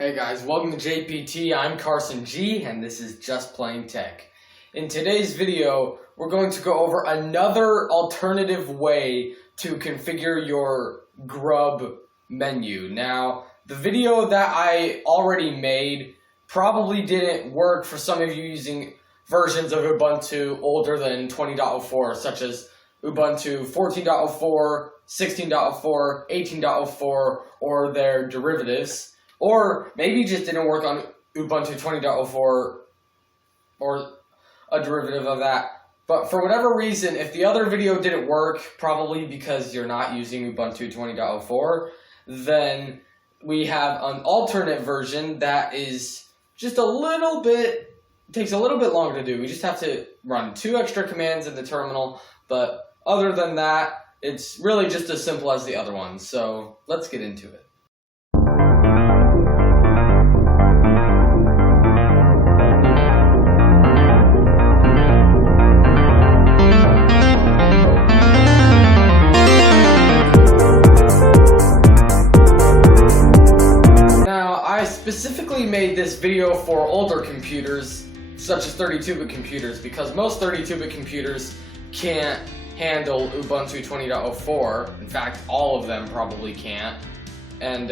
Hey guys, welcome to JPT. I'm Carson G, and this is Just Plain Tech. In today's video, we're going to go over another alternative way to configure your Grub menu. Now, the video that I already made probably didn't work for some of you using versions of Ubuntu older than 20.04, such as Ubuntu 14.04, 16.04, 18.04, or their derivatives. Or maybe it just didn't work on Ubuntu 20.04 or a derivative of that. But for whatever reason, if the other video didn't work, probably because you're not using Ubuntu 20.04, then we have an alternate version that is just takes a little bit longer to do. We just have to run 2 extra commands in the terminal, but other than that, it's really just as simple as the other one. So let's get into it. Specifically made this video for older computers, such as 32-bit computers, because most 32-bit computers can't handle Ubuntu 20.04. In fact, all of them probably can't. And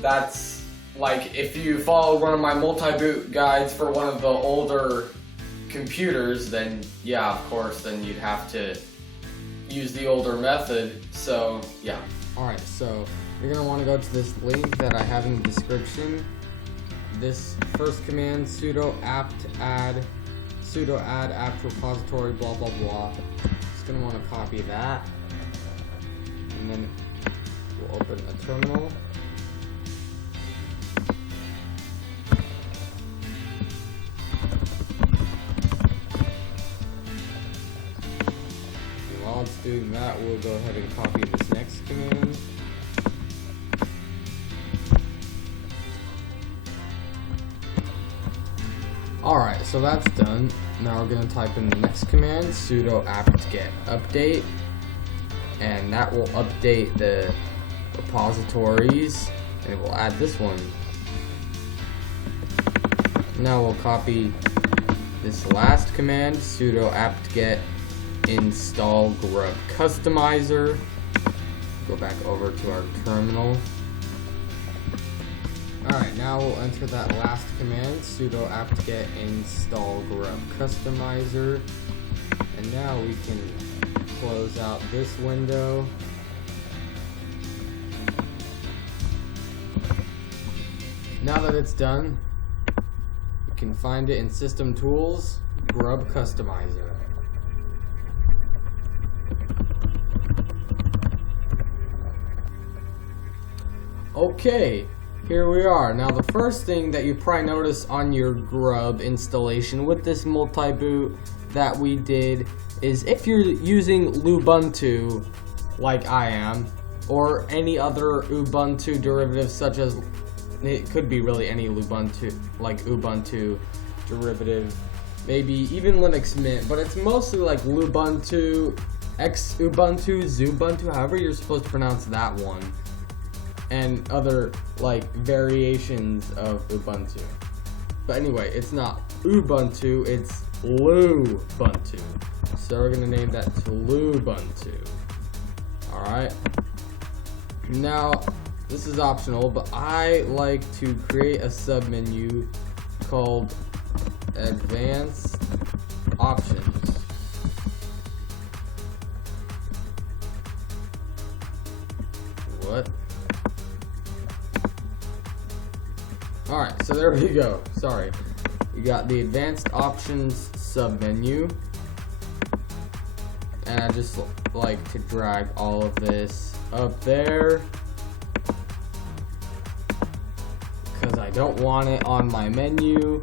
that's like, if you follow one of my multi-boot guides for one of the older computers, then yeah, of course, then you'd have to use the older method. So yeah. Alright, so you're going to want to go to this link that I have in the description. This first command, sudo apt add apt repository, blah blah blah. Just going to want to copy that. And then we'll open a terminal. And while it's doing that, we'll go ahead and copy this next command. Alright, so that's done. Now we're going to type in the next command, sudo apt-get update, and that will update the repositories, and it will add this one. Now we'll copy this last command, sudo apt-get install grub customizer. Go back over to our terminal. Alright, now we'll enter that last command, sudo apt-get install grub customizer, and now we can close out this window. Now that it's done, you can find it in System Tools, Grub Customizer. Okay. Here we are. Now the first thing that you probably notice on your Grub installation with this multi-boot that we did is if you're using Ubuntu like I am, or any other Ubuntu derivative such as, it could be really any Ubuntu, like Ubuntu derivative, maybe even Linux Mint, but it's mostly like Lubuntu, Xubuntu, Zubuntu, however you're supposed to pronounce that one, and other like variations of Ubuntu. But anyway, it's not Ubuntu, it's Lubuntu. So we're gonna name that to Lubuntu. Alright. Now, this is optional, but I like to create a submenu called Advanced Options. What? Alright, so there we go. Sorry. You got the Advanced Options submenu. And I just like to drag all of this up there, because I don't want it on my menu.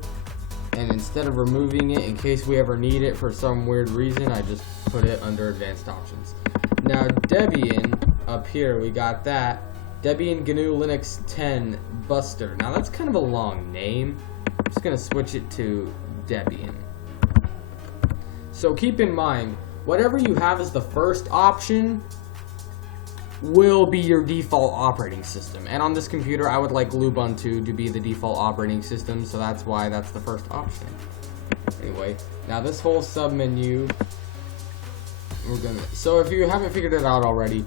And instead of removing it in case we ever need it for some weird reason, I just put it under Advanced Options. Now Debian, up here, we got that. Debian GNU Linux 10 Buster. Now that's kind of a long name. I'm just going to switch it to Debian. So keep in mind, whatever you have as the first option, will be your default operating system. And on this computer, I would like Ubuntu to be the default operating system, so that's why that's the first option. Anyway, now this whole submenu, so if you haven't figured it out already,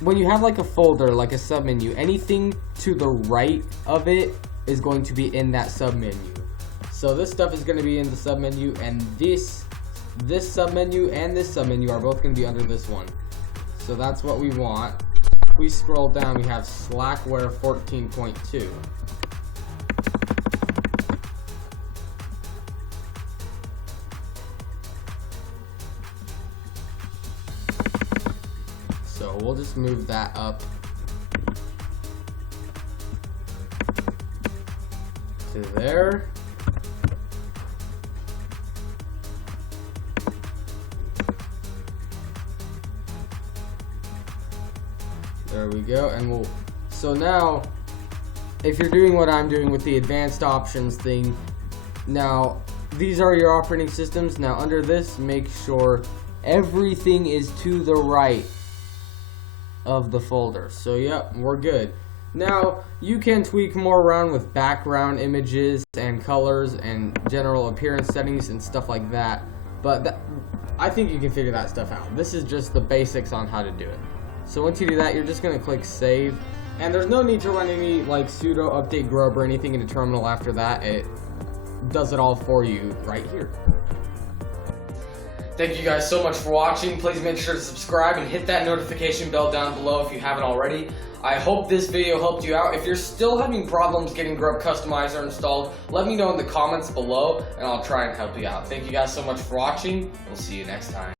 when you have like a folder, like a submenu, anything to the right of it is going to be in that submenu. So this stuff is going to be in the submenu, and this submenu and this submenu are both going to be under this one. So that's what we want. If we scroll down, we have Slackware 14.2. So we'll just move that up to there. There we go, and so now, if you're doing what I'm doing with the advanced options thing, now, these are your operating systems. Now, under this, make sure everything is to the right of the folder. So, yep, we're good. Now, you can tweak more around with background images and colors and general appearance settings and stuff like that, but I think you can figure that stuff out. This is just the basics on how to do it. So once you do that, you're just going to click save, and there's no need to run any like sudo update grub or anything in the terminal after that. It does it all for you right here. Thank you guys so much for watching. Please make sure to subscribe and hit that notification bell down below if you haven't already. I hope this video helped you out. If you're still having problems getting Grub Customizer installed, let me know in the comments below and I'll try and help you out. Thank you guys so much for watching. We'll see you next time.